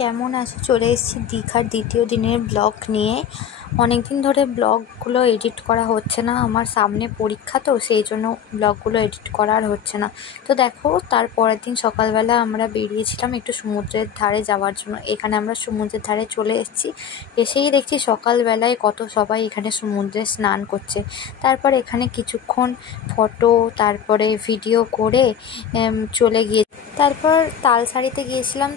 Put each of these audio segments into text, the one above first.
কেমন আছো? চলে এসেছি দীঘার দ্বিতীয় দিনের ব্লগ নিয়ে। অনেক দিন ধরে ব্লগগুলো এডিট করা হচ্ছে না, আমার সামনে পরীক্ষা তো সেই জন্য ব্লগগুলো এডিট করা আর হচ্ছে না। তো দেখো, তার পরের দিন সকালবেলা আমরা বেরিয়েছিলাম একটু সমুদ্রের ধারে যাওয়ার জন্য। এখানে আমরা সমুদ্রের ধারে চলে এসেছি। এসেই দেখছি সকালবেলায় কত সবাই এখানে সমুদ্রে স্নান করছে। তারপর এখানে কিছুক্ষণ ফটো তারপরে ভিডিও করে চলে গিয়ে তারপর তালসারিতে গিয়েছিলাম।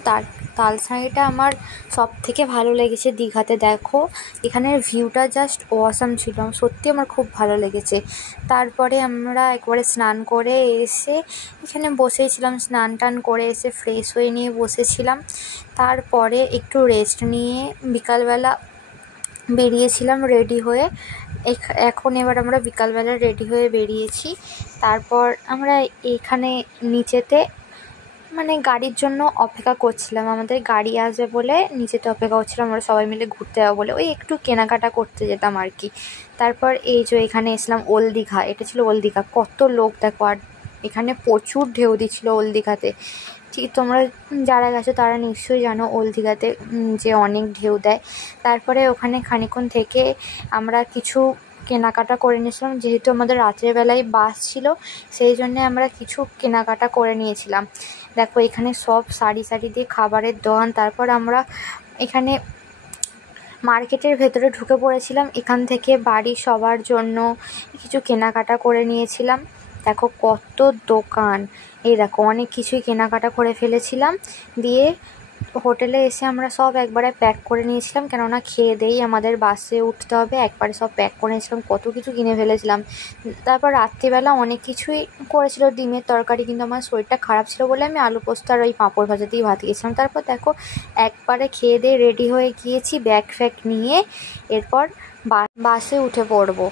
তালসারিটা আমার সব থেকে ভালো লেগেছে দীঘাতে। দেখো, এখানের ভিউটা জাস্ট অসাম ছিল, সত্যি আমার খুব ভালো লেগেছে। তারপরে আমরা একবারে স্নান করে এসে এখানে বসেছিলাম, স্নান টান করে এসে ফ্রেশ হয়ে নিয়ে বসেছিলাম। তারপরে একটু রেস্ট নিয়ে বিকালবেলা বেরিয়েছিলাম রেডি হয়ে। এখন এবার আমরা বিকালবেলা রেডি হয়ে বেরিয়েছি। তারপর আমরা এখানে নিচেতে গাড়ির জন্য অপেক্ষা করছিলাম, আমাদের গাড়ি আসবে বলে নিচেতে অপেক্ষা করছিলাম। আমরা সবাই মিলে ঘুরতে যাবো বলে ওই একটু কেনাকাটা করতে যেতাম আর কি। তারপর এই যে এখানে এসলাম ওল্ড দীঘা, এটা ছিল ওল্ড দীঘা। কত লোক দেখো, আর এখানে প্রচুর ঢেউ দিচ্ছিলো ওল্ড দীঘাতে। ঠিক, তোমরা যারা গেছো তারা নিশ্চয়ই জানো ওল্ড দীঘাতে যে অনেক ঢেউ দেয়। তারপরে ওখানে খানিকক্ষণ থেকে আমরা কিছু কেনাকাটা করে নিয়েছিলাম, যেহেতু আমাদের রাতের বেলায় বাস ছিল সেই জন্যে আমরা কিছু কেনাকাটা করে নিয়েছিলাম। দেখো, এখানে সব সারি সারি দিয়ে খাবারের দোকান। তারপর আমরা এখানে মার্কেটের ভেতরে ঢুকে পড়েছিলাম। এখান থেকে বাড়ির সবার জন্য কিছু কেনাকাটা করে নিয়েছিলাম। দেখো কত দোকান, এই দেখো অনেক কিছুই কেনাকাটা করে ফেলেছিলাম। দিয়ে হোটেলে এসে আমরা সব একবারে প্যাক করে নিয়েছিলাম, কেননা খেয়ে দেই আমাদের বাসে উঠতে হবে। একবারে সব প্যাক করে নিয়েছিলাম, কত কিছু কিনে ফেলেছিলাম। তারপর রাত্রিবেলা অনেক কিছুই করেছিল, ডিমের তরকারি, কিন্তু আমার শরীরটা খারাপ ছিল বলে আমি আলু পোস্ত আর ওই পাঁপড় ভাজা দিয়ে ভাত খেয়েছিলাম। তারপর দেখো একবারে খেয়ে দিয়ে রেডি হয়ে গিয়েছি ব্যাগ ফ্যাগ নিয়ে। এরপর বাসে উঠে পড়বো।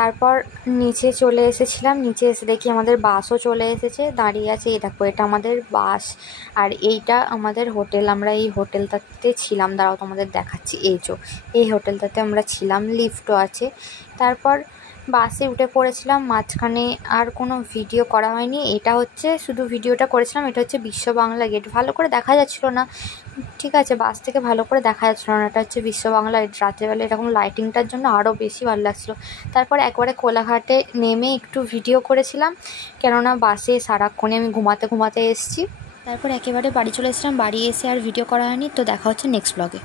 তারপর নিচে চলে এসেছিলাম, নিচে এসে দেখি আমাদের বাসও চলে এসেছে, দাঁড়িয়ে আছে। এই দেখো, এটা আমাদের বাস আর এইটা আমাদের হোটেল। আমরা এই হোটেলটাতে ছিলাম, দাঁড়াও তোমাদের দেখাচ্ছি। এই হোটেলটাতে আমরা ছিলাম, লিফটও আছে। তারপর বাসে উঠে পড়েছিলাম। মাঝখানে আর কোনো ভিডিও করা হয়নি, এটা হচ্ছে শুধু ভিডিওটা করেছিলাম। এটা হচ্ছে বিশ্ব বাংলা গেট, ভালো করে দেখা যাচ্ছিলো না, ঠিক আছে, বাস থেকে ভালো করে দেখা যাচ্ছিলো না। এটা হচ্ছে বিশ্ব বাংলা গেট, রাত্রেবেলা এরকম লাইটিংটার জন্য আরও বেশি ভালো লাগছিলো। তারপর একবারে কোলাঘাটে নেমে একটু ভিডিও করেছিলাম, কেননা বাসে সারাক্ষণে আমি ঘুমাতে এসেছি। তারপর একেবারে বাড়ি চলে এসেছিলাম, বাড়ি এসে আর ভিডিও করা হয়নি। তো দেখা হচ্ছে নেক্সট ব্লগে।